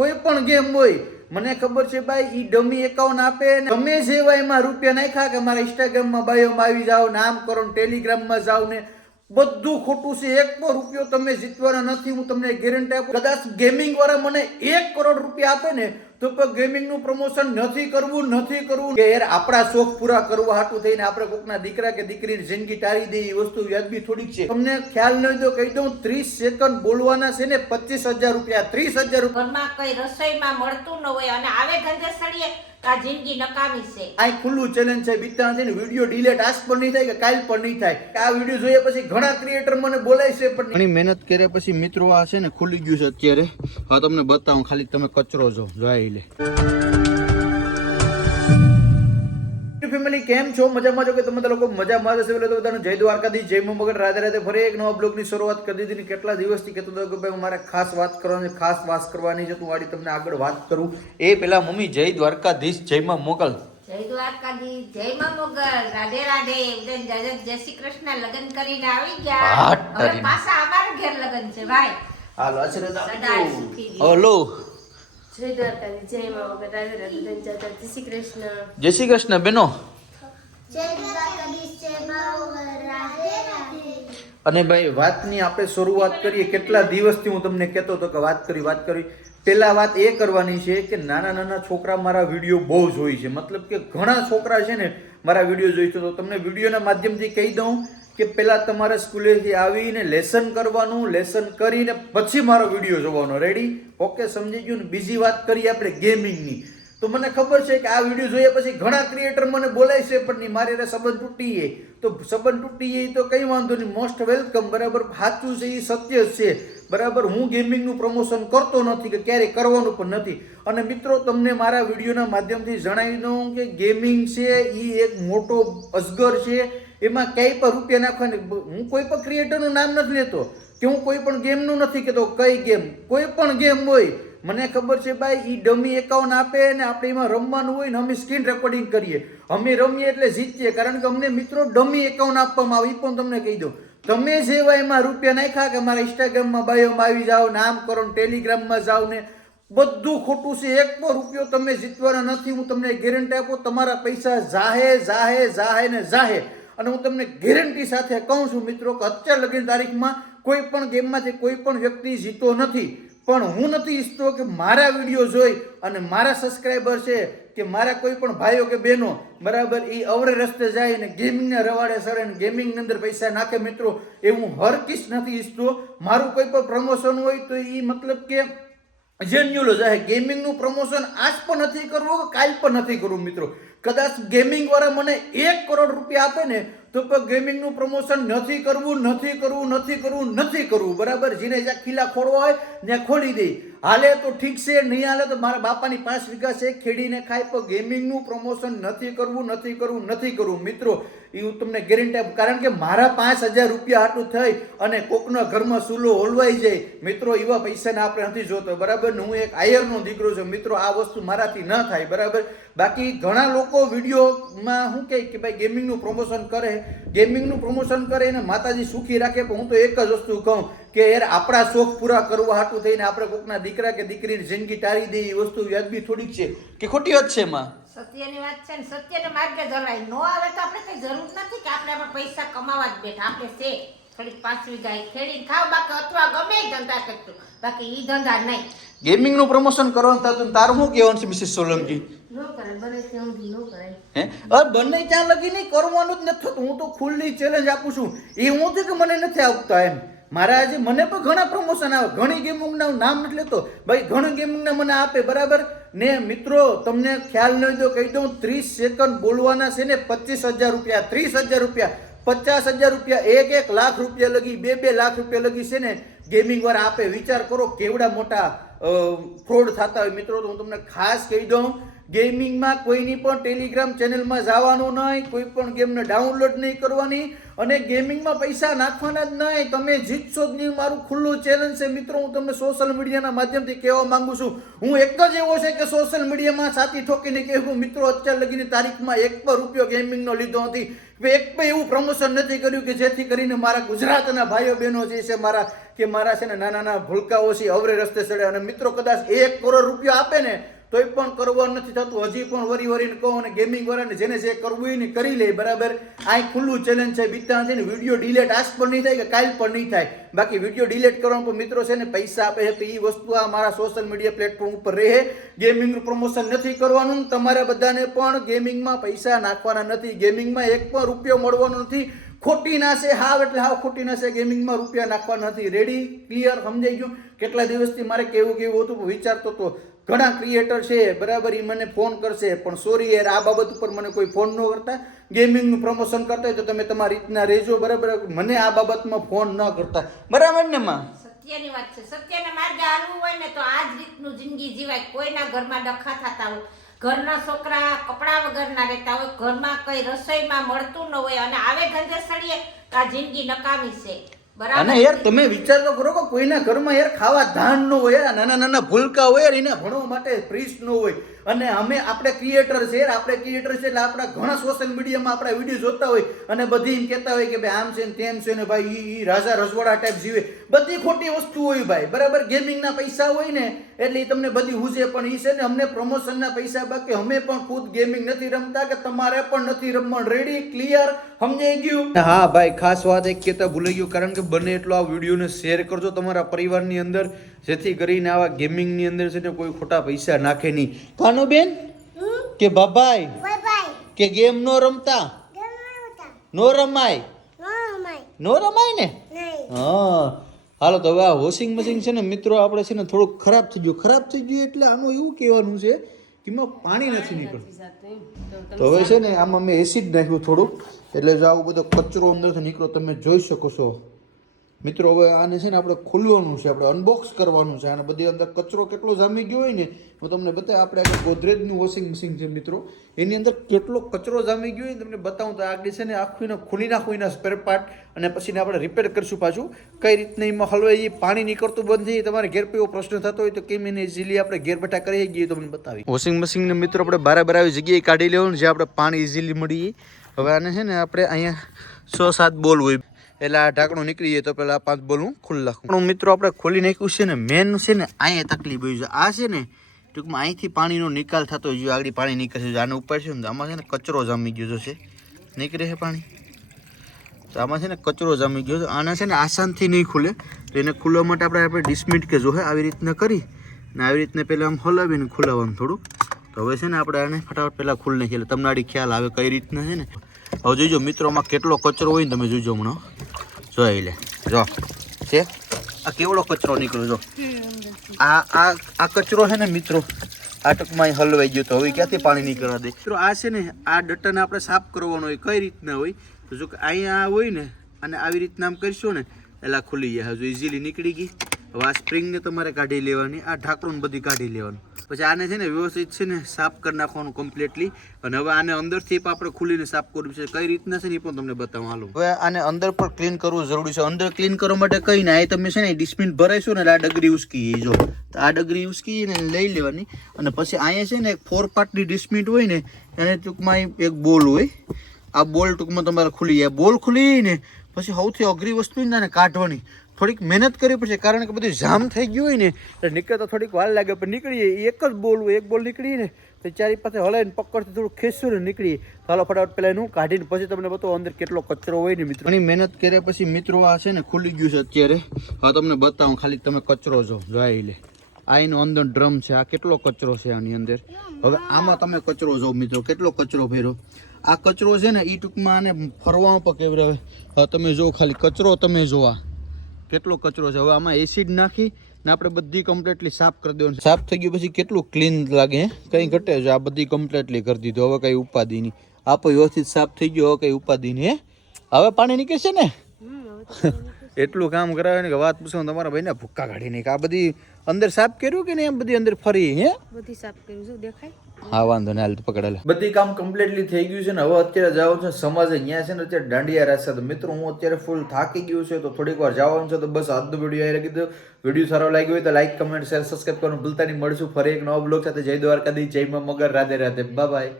કોઈ પણ ગેમ હોય, મને ખબર છે ભાઈ, ઈ ડમી એકાઉન્ટ આપે ને તમે જેવા એમાં રૂપિયા નાખ્યા કે મારા ઇન્સ્ટાગ્રામમાં બાયોમાં આવી જાઓ, નામ કરો ને ટેલિગ્રામમાં જાઓ ને, બધું ખોટું છે. એક પણ રૂપિયો તમે જીતવાના નથી, હું તમને ગેરંટી આપું. કદાચ ગેમિંગ વાળા મને એક કરોડ રૂપિયા આપે ને તો પણ ગેમિંગ પ્રમોશન નથી કરવું નથી કરવું. કે યાર, આપણા શોખ પૂરા કરવા હાટું થઈને આપણે કોકના દીકરા કે દીકરીની જિંદગી ટાળી દઈએ એ વસ્તુ વ્યાજબી થોડીક છે. તમને ખ્યાલ ન તો કહી દઉં, ત્રીસ સેકન્ડ બોલવાના છે ને, પચીસ હજાર રૂપિયા, ત્રીસ હજાર રૂપિયા ઘરમાં કઈ રસોઈમાં મળતું ન હોય અને આવે ધંધે સળીએ છે. ખુલ્લું ચેલેન્જ છે. બીતા ને વીડિયો ડિલેટ આજ પર નહીં થાય કે કાલ પર નહીં થાય. આ વીડિયો જોઈએ પછી ઘણા ક્રિએટર મને બોલાય છે પણ ઘણી મહેનત કર્યા પછી મિત્રો આ છે ને ખુલી ગયું છે અત્યારે. હવે તમને બતાવું, ખાલી તમે કચરો જો. જોઈ લે ફેમિલી કેમ છો? મજામાં છો કે તમે લોકો મજામાં જશે એટલે તો બધાને જય દ્વારકાથી જય મગર રાધે રાધે. ફરી એક નવા બ્લોગની શરૂઆત કરી દીધી કેટલા દિવસથી કહેતો હતો કે ભાઈ મારે ખાસ વાત કરવાની ખાસ વાત કરવાની છે. તું વાળી તમને આગળ વાત કરું. એ પેલા મમ્મી જય દ્વારકાધીશ જયમાં મોકલ. જય દ્વારકાધી જય માં મોગલ. રાધે રાધે. જય શ્રી કૃષ્ણ. લગ્ન કરીને આવી ગયા. હવે પાછા અમારા ઘેર લગ્ન છે ભાઈ. હાલો આશીર્વાદ સદાય આપજો. સુખી રહો. હલો. જય દ્વારકાધી જય મા વગર રાધે રાધે ધન જય જય શ્રી કૃષ્ણ. જય શ્રી કૃષ્ણ બેનો. અને ભાઈ વાતની આપણે શરૂઆત કરીએ. કેટલા દિવસથી હું તમને કહેતો હતો કે વાત કરી વાત કરી. પહેલા વાત એ કરવાની છે કે નાના નાના છોકરા મારા વીડિયો બહુ જોઈ છે. મતલબ કે ઘણા છોકરા છે ને મારા વીડિયો જોઈ છે. તો તમને વિડીયોના માધ્યમથી કહી દઉં કે પહેલાં તમારે સ્કૂલેથી આવીને લેસન કરવાનું લેસન કરીને પછી મારો વીડિયો જોવાનો. રેડી ઓકે સમજી ગયું ને? બીજી વાત કરીએ આપણે ગેમિંગની તો મને ખબર છે કે આ વીડિયો જોયા પછી ઘણા ક્રિએટર મને બોલાય છે, પણ નહીં મારે સંબંધ તૂટી જાય તો સંબંધ તૂટી જાય તો કંઈ વાંધો નહીં. મોસ્ટ વેલકમ બરાબર? સાચું છે એ સત્ય છે. બરાબર? હું ગેમિંગનું પ્રમોશન કરતો નથી કે ક્યારેય કરવાનું પણ નથી. અને મિત્રો, તમને મારા વિડીયોના માધ્યમથી જણાવી દઉં કે ગેમિંગ છે એ એક મોટો અજગર છે. એમાં ક્યાંય પણ રૂપિયા નાખવાની હું કોઈ પણ ક્રિએટરનું નામ નથી લેતો, કે હું કોઈ પણ ગેમનું નથી કહેતો, કઈ ગેમ કોઈ પણ ગેમ હોય, મને ખબર છે ભાઈ એ ડમી એકાઉન્ટ આપે ને આપણે એમાં રમવાનું હોય ને અમે સ્ક્રીન રેકોર્ડિંગ કરીએ. અમે રમીએ એટલે જીતીએ, કારણ કે અમને મિત્રો ડમી એકાઉન્ટ આપવામાં આવે એ પણ તમને કહી દઉં. તમે જેવા એમાં રૂપિયા નાખ્યા કે મારા ઇન્સ્ટાગ્રામમાં બાયોમાં આવી જાઓ, નામ કરો ને ટેલિગ્રામમાં જાઓ ને, બધું ખોટું છે. એક પણ રૂપિયો તમે જીતવાના નથી, હું તમને ગેરંટી આપું, તમારા પૈસા જાહે જાહે જાહે ને જાહે. અને હું તમને ગેરંટી સાથે કહું છું મિત્રો કે અત્યાર લગીન તારીખમાં કોઈ પણ ગેમમાંથી કોઈ પણ વ્યક્તિ જીતો નથી. પણ હું નથી ઈચ્છતો કે મારા વીડિયો જોઈ અને મારા સબસ્ક્રાઈબર છે કે મારા કોઈ પણ ભાઈઓ કે બહેનો, બરાબર એ અવરે રસ્તે જાય ને ગેમિંગને રવાડે સરે ને ગેમિંગની અંદર પૈસા નાખે મિત્રો, એ હું હરકીશ નથી ઈચ્છતો. મારું કોઈ પણ પ્રમોશન હોય તો એ મતલબ કે જેન્યુલો જાય ગેમિંગનું પ્રમોશન આજ પણ નથી કરવું કે કાલ પણ નથી કરવું મિત્રો. કદાચ ગેમિંગ વાળા મને એક કરોડ રૂપિયા આપે ને તો ગેમિંગનું પ્રમોશન નથી કરવું નથી કરવું નથી કરવું નથી કરવું. બરાબર? જેને જ્યાં ખીલા ખોડવા હોય, ત્યાં ખોલી દે. હાલે તો ઠીક છે, નહીં હાલે તો મારા બાપાની પાંચ વીઘા છે, ખેડીને ખાય, પણ ગેમિંગનું પ્રમોશન નથી કરવું નથી કરવું નથી કરવું. મિત્રો એ હું તમને ગેરંટી આપું, કારણ કે મારા પાંચ હજાર રૂપિયા આટલું થઈ અને કોકના ઘરમાં સૂલો ઓલવાઈ જાય. મિત્રો, એવા પૈસાને આપણે નથી જોતો, બરાબર? હું એક આયરનો દીકરો છું. મિત્રો, આ વસ્તુ મારાથી ન થાય, બરાબર? બાકી ઘણા લોકો વિડીયોમાં શું કહે કે ભાઈ ગેમિંગનું પ્રમોશન કરે ગેમિંગનું પ્રમોશન કરે અને માતાજી સુખી રાખે પણ હું તો એક જ વસ્તુ કહું કે યાર આપણા શોખ પૂરા કરવા હાટું થઈને આપણે કોકના દીકરા કે દીકરીની જિંદગી ટાળી દે એ વસ્તુ વ્યાજબી થોડીક છે. કે ખોટી વાત છે એમાં? સત્યની વાત છે ને સત્યને માર્ગે જવાય નો આવે તો આપણે કઈ જરૂર નથી કે આપણે આપણે પૈસા કમાવા જ બેઠા. આપણે છે થોડીક પાંચ વીઘા ખેડી ખેડીને ખાવ બાકી અથવા ગમે ધંધા કરતું બાકી એ ધંધા નહીં. ગેમિંગનું પ્રમોશન કરવાનું થતું તારું શું કહેવાનું છે મિસિસ સોલંકી? ન ન હે? બંને ત્યાં લગી નહીં કરવાનું જ નથી થતું. હું તો ખુલ્લી ચેલેન્જ આપું છું. એ હું કે મને નથી આવતા એમ? મારા આજે મને પણ ઘણા પ્રમોશન આવે. ઘણી ગેમિંગના નામ નથી લેતો. ભાઈ, ઘણી ગેમિંગના મને આપે, બરાબર? ને મિત્રો, તમને ખ્યાલ નહીં તો કહી દઉં, ત્રીસ સેકન્ડ બોલવાના છે ને પચીસ હજાર રૂપિયા, ત્રીસ હજાર રૂપિયા, પચાસ હજાર રૂપિયા, એક એક લાખ રૂપિયા લગી, બે બે લાખ રૂપિયા લગી છે ને ગેમિંગ વાળા આપે. વિચાર કરો કેવડા મોટા ફ્રોડ થતા હોય મિત્રો. તો હું તમને ખાસ કહી દઉં ગેમિંગમાં કોઈની પણ ટેલિગ્રામ ચેનલમાં જવાનું નહીં, કોઈ પણ ગેમને ડાઉનલોડ નહીં કરવાની અને ગેમિંગમાં પૈસા નાખવાના જ નહીં. તમે જીતશો જ નહીં. મારું ખુલ્લું ચેલેન્જ છે. મિત્રો, હું તમને સોશિયલ મીડિયાના માધ્યમથી કહેવા માંગુ છું. હું એક જ એવો છે કે સોશિયલ મીડિયામાં સાથી ઠોકીને કહેવું, મિત્રો, અત્યાર લગીની તારીખમાં એક પણ રૂપિયો ગેમિંગનો લીધો નથી. એક પણ એવું પ્રમોશન નથી કર્યું કે જેથી કરીને મારા ગુજરાતના ભાઈઓ બહેનો જે છે, મારા કે મારા છે ને નાના નાના ભૂલકાઓ છે અવરે રસ્તે ચડે. અને મિત્રો, કદાચ એક કરોડ રૂપિયા આપે ને તોય પણ કરવા નથી થતું. હજી પણ વરી વરીને કહો અને ગેમિંગ વાળાને જેને જે કરવું એને કરી લે, બરાબર? આ ખુલ્લું ચેલેન્જ છે. બીતા છે ને વીડિયો ડિલેટ આજ પણ નહીં થાય કે કાલ પણ નહીં થાય. બાકી વીડિયો ડિલેટ કરવાનો પણ મિત્રો છે ને, પૈસા આપે છે તો એ વસ્તુ આ મારા સોશિયલ મીડિયા પ્લેટફોર્મ ઉપર રહે. ગેમિંગનું પ્રમોશન નથી કરવાનું. તમારે બધાને પણ ગેમિંગમાં પૈસા નાખવાના નથી. ગેમિંગમાં એક પણ રૂપિયો મળવાનો નથી. ખોટી ના છે, હાવ એટલે હાવ ખોટી ના ગેમિંગમાં રૂપિયા નાખવાના નથી. રેડી ક્લિયર સમજાઈ ગયું? કેટલા દિવસથી મારે કેવું કેવું હતું વિચારતો હતો ઘણા ક્રિએટર છે, બરાબર એ મને ફોન કરશે, પણ સોરી યાર, આ બાબત ઉપર મને કોઈ ફોન ન કરતા. ગેમિંગનું પ્રમોશન કરતા હોય તો તમે તમારી રીતના રહેજો, બરાબર? મને આ બાબતમાં ફોન ન કરતા. બરાબર ને, માં? સત્યની વાત છે. સત્યના માર્ગે હાલવું હોય ને તો આ જ રીતનું જિંદગી જીવાય. કોઈના ઘરમાં ડખા થતા હોય, ઘરના છોકરા કપડા વગરના રહેતા હોય, ઘરમાં કંઈ રસોઈમાં મળતું ન હોય અને આવે ધંધે સળીએ તો આ જિંદગી નકામી છે. અને યાર તમે વિચાર તો કરો કે કોઈના ઘરમાં યાર ખાવા ધાન ન હોય, નાના નાના ભૂલકા હોય એને ભણવા માટે પ્રીસ ન હોય. અને અમે આપણે ક્રિએટર છે આપણે ક્રિએટર છે એટલે આપણા ઘણા સોશિયલ મીડિયામાં આપણા વીડિયો જોતા હોય અને બધી એમ કહેતા હોય કે ભાઈ આમ છે ને તેમ છે ને ભાઈ ઈ રાજા રજવાડા ટાઈપ જીવે. બધી ખોટી વસ્તુ હોય ભાઈ, બરાબર? ગેમિંગના પૈસા હોય ને એટલે એ તમને બધી હુજે, પણ એ છે ને અમને પ્રમોશનના પૈસા બાકી. અમે પણ ખુદ ગેમિંગ નથી રમતા કે તમારે પણ નથી રમવાનું. રેડી ક્લિયર સમજાઈ ગયું? હા ભાઈ, ખાસ વાત એક કહેતા ભૂલી ગયું, કારણ કે બને એટલો આ વિડીયોને શેર કરજો તમારા પરિવારની અંદર, જેથી કરીને આવા ગેમિંગની અંદર છે ને કોઈ ખોટા પૈસા નાખે નહીં. કાનો બેન? કે બાબાઈ કે ગેમ નો રમતા? નો રમાય? નો રમાય. ને હા. હાલો તો હવે આ વોશિંગ મશીન છે ને મિત્રો આપણે છે ને થોડુંક ખરાબ થઈ ગયું. ખરાબ થઈ ગયું એટલે આનું એવું કહેવાનું છે કે એમાં પાણી નથી નીકળતું. તો હવે છે ને આમાં મેં એસિડ નાખ્યું થોડુંક. એટલે જો આવું બધો કચરો અંદરથી નીકળો તમે જોઈ શકો છો. મિત્રો, હવે આને છે ને આપણે ખોલવાનું છે, આપણે અનબોક્સ કરવાનું છે અને બધી અંદર કચરો કેટલો જામી ગયો હોય ને, હું તમને બતાવું, આપણે આગળ ગોદરેજનું વોશિંગ મશીન છે મિત્રો. એની અંદર કેટલો કચરો જામી ગયો હોય ને, તમને બતાવું, તો આગળ છે ને આખું ખોલી નાખું, એના સ્પેર પાર્ટ અને પછી આપણે રિપેર કરીશું પાછું. કઈ રીતના એમાં હલવાઈ પાણી નીકળતું બંધ થઈ તમારે ઘેર એવો પ્રશ્ન થતો હોય, તો કેમ એને ઇઝીલી આપણે ઘેર બેઠા કરી ગઈએ તમને બતાવી વોશિંગ મશીનને મિત્રો, આપણે બરાબર આવી જગ્યાએ કાઢી લેવાનું જે આપણે પાણી ઇઝીલી મળીએ હવે આને છે ને આપણે અહીંયા છ સાત બોલ હોય. એટલે આ ઢાંકણું નીકળી જાય તો પેલા પાંચ બોલ હું ખુલ્લું રાખું મિત્રો આપણે ખોલી નાખ્યું છે ને મેન છે ને અહીંયા તકલીફ હોય છે. આ છે ને, ટૂંકમાં અહીંથી પાણીનો નિકાલ થતો હોય આગળ પાણી નીકળશે આને ઉપર છે ને આમાં છે ને કચરો જામી ગયો છે. નીકળે છે પાણી. તો આમાં છે ને કચરો જામી ગયો છે. આના છે ને આસાનથી નહીં ખુલે. તો એને ખુલવા માટે આપણે આપણે ડિસમિટ કે જો હે, આવી રીતના કરી ને આવી રીતના પહેલાં આમ હલાવીને ખુલાવવાનું થોડુંક તો હવે છે ને આપણે આને ફટાફટ પહેલાં ખુલ્લી નાખીએ. એટલે તમને આડી ખ્યાલ આવે કઈ રીતના છે ને. હવે જોઈજો મિત્રોમાં કેટલો કચરો હોય ને તમે જોઈજો હમણાં. જોઈ જો. છે? આ કેવડો કચરો નીકળ્યો, જો. આ આ આ કચરો છે ને, મિત્રો, આ ટૂંકમાં હલવાઈ ગયો તો હવે ક્યાંથી પાણી નીકળવા દે? મિત્રો, આ છે ને, આ ડટ્ટાને આપણે સાફ કરવાનો હોય, કઈ રીતના હોય? તો જો કે અહીંયા હોય ને, અને આવી રીતના આમ કરશો ને એટલે ખુલી જાય હજુ ઇઝીલી નીકળી ગઈ. હવે આ તમારે કાઢી લેવાની, આ ઢાંકણું બધી કાઢી લેવાનું. પછી આને છે ને વ્યવસ્થિત છે ને સાફ કરી નાખવાનું કમ્પ્લીટલી અને હવે આને અંદરથી પણ આપણે ખુલીને સાફ કરવું છે. કઈ રીતના છે ને એ પણ તમને બતાવવા હાલો. હવે આને અંદર પણ ક્લીન કરવું જરૂરી છે. અંદર ક્લીન કરવા માટે કઈ ના, એ તમે છે ને ડિસ્પિન ભરાઈશું ને આ ડગરી ઉસકી જો. આ ડગરી ઉસકીને લઈ લેવાની. અને પછી અહીંયા છે ને એક ફોર પાર્ટની ડિસ્મિટ હોય ને, એને ટૂંકમાં એક બોલ હોય. આ બોલ ટૂંકમાં તમારે ખુલી જાય. બોલ ખુલી ને પછી સૌથી અઘરી વસ્તુ ને કાઢવાની. થોડીક મહેનત કરવી પડશે. કારણ કે બધું જામ થઈ ગયું હોય ને, એટલે નીકળતા થોડીક વાર લાગે, પણ નીકળીએ એક જ બોલવું એક બોલ નીકળીએ ને, તો ચારી પાસે હલાવીને પકડથી થોડું ખેંચશું ને નીકળીએ. તો હાલો ફટાફટ પહેલાં એનું કાઢીને પછી તમને બતાવો અંદર કેટલો કચરો હોય ને મિત્રો. ઘણી મહેનત કર્યા પછી મિત્રો આ છે ને ખુલી ગયું છે અત્યારે. હવે તમને બતાવું, ખાલી તમે કચરો જો, જોઈ લે. આ એનો અંદર ડ્રમ છે, આ કેટલો કચરો છે આની અંદર? હવે આમાં તમે કચરો જો મિત્રો, કેટલો કચરો ભર્યો? આ કચરો છે ને એ ટૂંકમાં આને ફરવા પણ કેવડાવે હવે તમે જો ખાલી કચરો તમે જોવા. કેટલો કચરો છે? હવે આમાં એસિડ નાખી ને આપણે બધી કમ્પ્લીટલી સાફ કરી દેવાનું સાફ થઈ ગયું પછી કેટલું ક્લીન લાગે હે? કંઈ ઘટે છે? આ બધી કમ્પ્લીટલી કરી દીધું. હવે કંઈ ઉપાધિ નહીં. આપો વ્યવસ્થિત સાફ થઈ ગયો હવે કંઈ ઉપાધિ નહીં હે? હવે પાણી નીકળશે ને? એટલું કામ કરાવે ને કે વાત પૂછો તમારા ભાઈને ભૂક્કા કાઢી નહીં કે આ બધી અંદર સાફ કર્યું કે નહીં? એમ બધી અંદર ફરી હે? બધી સાફ કર્યું શું દેખાય? હા, વાંધો ને હાલ તો પકડેલે બધી કામ કમ્પ્લીટલી થઈ ગયું છે ને, હવે અત્યારે જવાનું છે, સમાજ અહીંયા છે ને, અત્યારે દાંડિયા રાસ તો મિત્રો હું અત્યારે ફૂલ થાકી ગયું છે, તો થોડીક વાર જવાનું છે, તો બસ આજનો વીડિયો આવી કીધું વીડિયો સારો લાગ્યો હોય તો લાઈક કમેન્ટ શેર સબસ્ક્રાઈબ કરવાનું ભૂલતા નહીં. મળશું ફરી એક નવો બ્લોગ સાથે. જય દ્વારકાધી જય મગર. રાધે રાધે. બાય